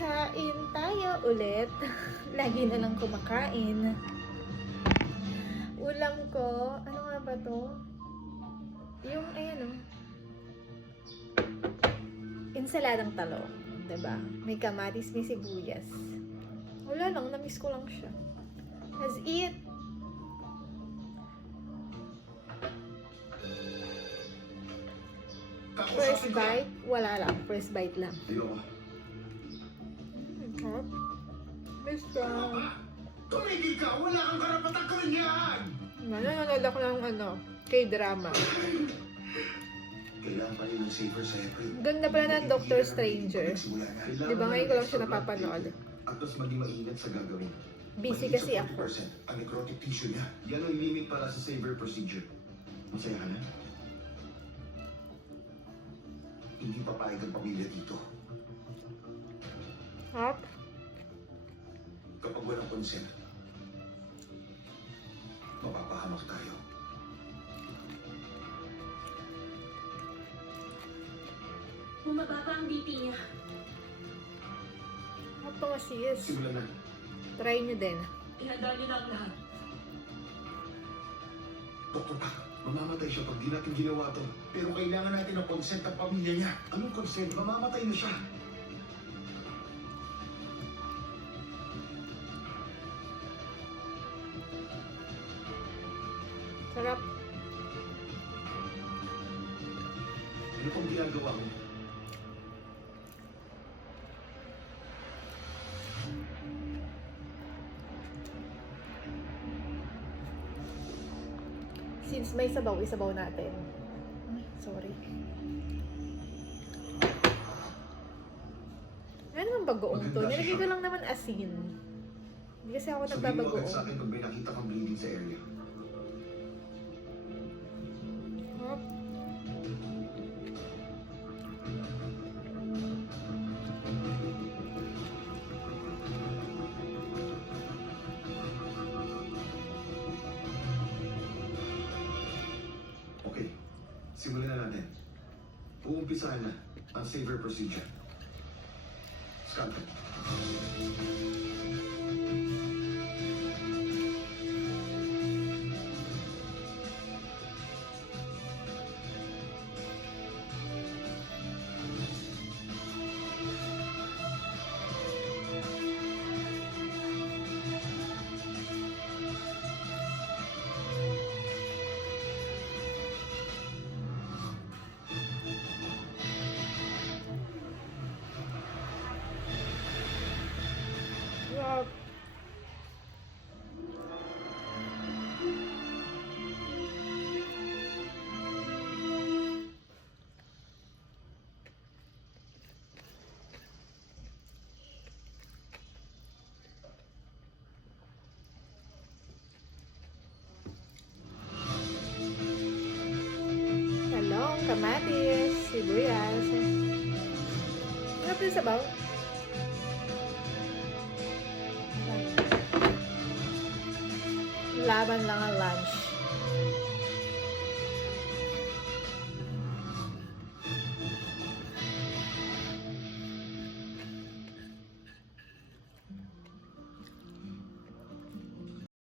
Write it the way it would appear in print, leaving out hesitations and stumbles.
Kain tayo ulit. Lagi na lang kumakain. Ulam ko, ano nga ba to? Yung, ayan o. Insaladang talong. Diba? May kamatis, may sibuyas. Wala lang, namiss ko lang siya. Let's eat! First bite, wala lang. First bite lang. Hot. Best Tumigil ka! Wala kang karapatang gawin yan! Nanonood ako ng K-drama. Kailangan pa rin ng safer sa April. Ganda pala ng Doctor Stranger. Di ba ngayon ko lang siya napapanood? At mas maging maingat sa gagawin. Busy Mahigit kasi sa ako. 40% ang necrotic tissue niya. Yan ang limit para sa saver procedure. Masaya ka na? Hindi papayag ang pamilya dito. Hot. Kapag walang consent, mapapahamak tayo. Bumaba pa ang BP niya. Hot to masis. Simulan na. Try nyo din. Ihanda niyo na ang lahat. Doktor Pak, mamamatay siya pag di natin ginawa to. Pero kailangan natin ng consent ng pamilya niya. Anong consent? Mamamatay na siya. Sarap. Ano pang ginagawa mo? Since may sabaw, isabaw natin. Ay, sorry. Ano naman bagoong to? Maganda Nilagay siya. ko lang naman asin. Hindi kasi ako Sabihin mo agad sa nagbabagoong. akin pag may nakita kang bleeding sa area. Hop. Okay, simulan na natin. Uumpisahan na ang saver procedure. Scalpel. Wow. Talong, kamatis, sibuyas. Ano pa yung sabaw? Laban lang ang lunch.